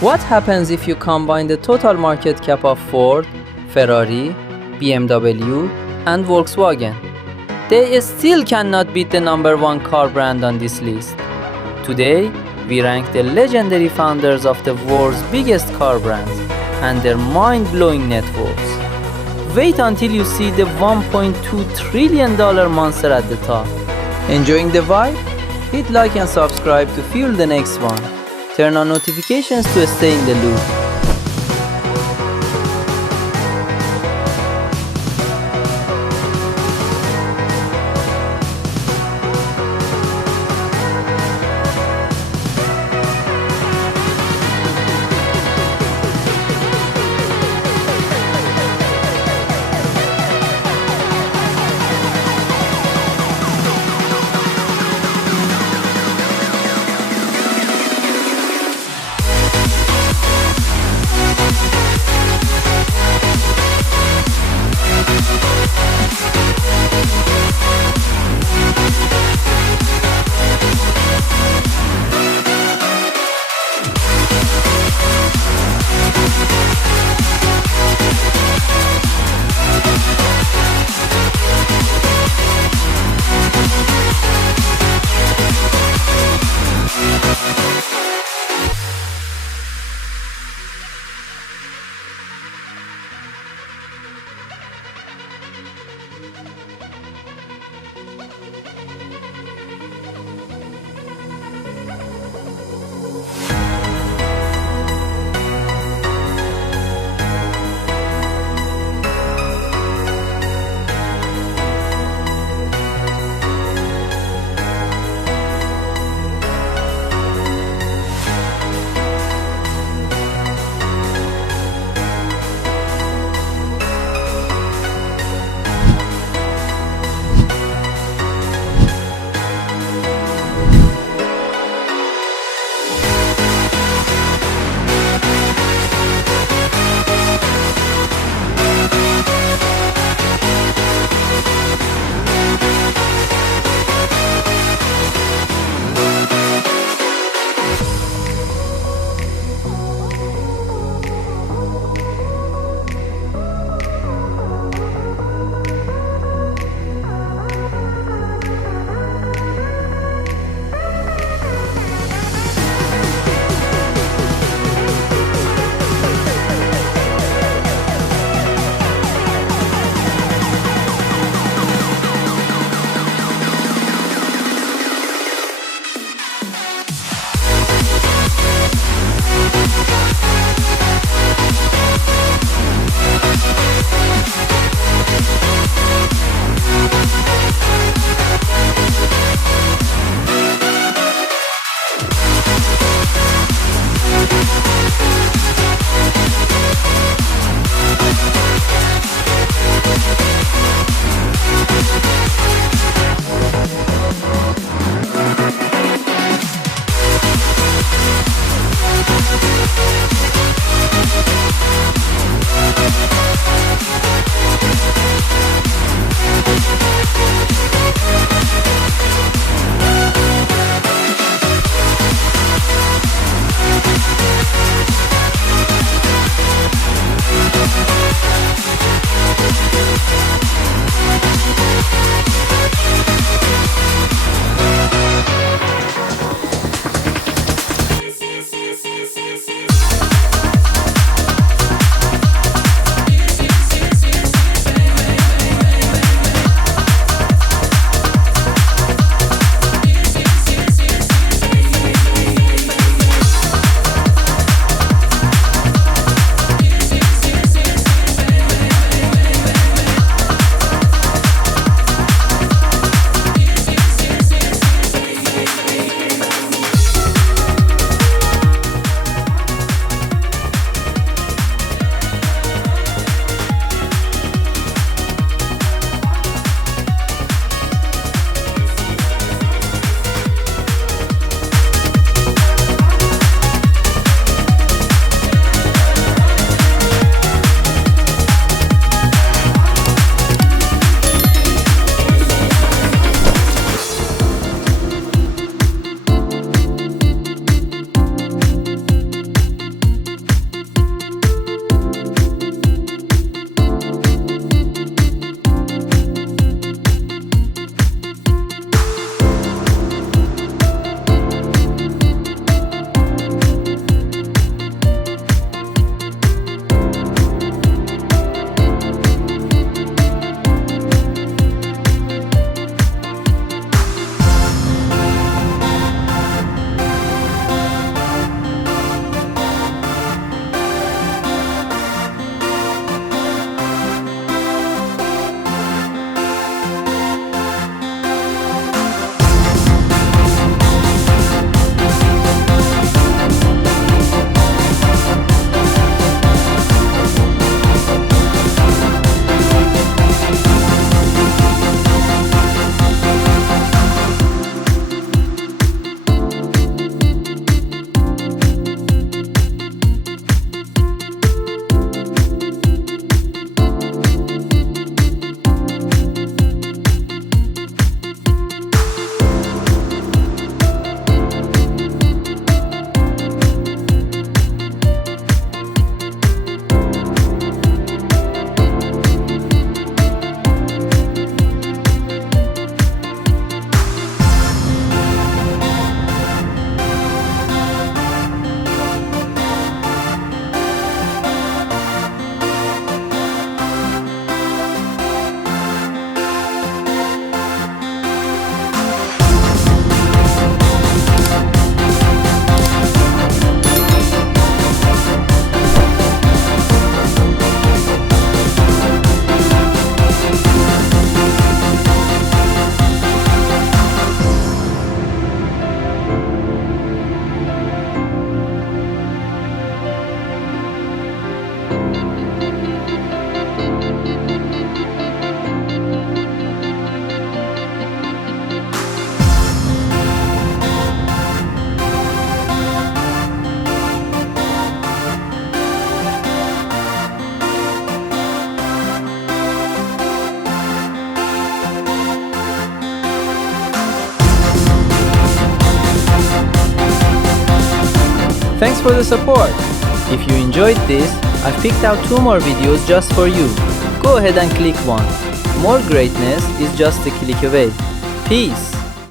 What happens if you combine the total market cap of Ford, Ferrari, BMW, and Volkswagen? They still cannot beat the number one car brand on this list. Today, we rank the legendary founders of the world's biggest car brands and their mind-blowing net worths. Wait until you see the $1.2 trillion monster at the top. Enjoying the vibe? Hit like and subscribe to fuel the next one. Turn on notifications to stay in the loop. Thanks for the support. If you enjoyed this, I've picked out 2 more videos just for you. Go ahead and click one. More greatness is just a click away. Peace.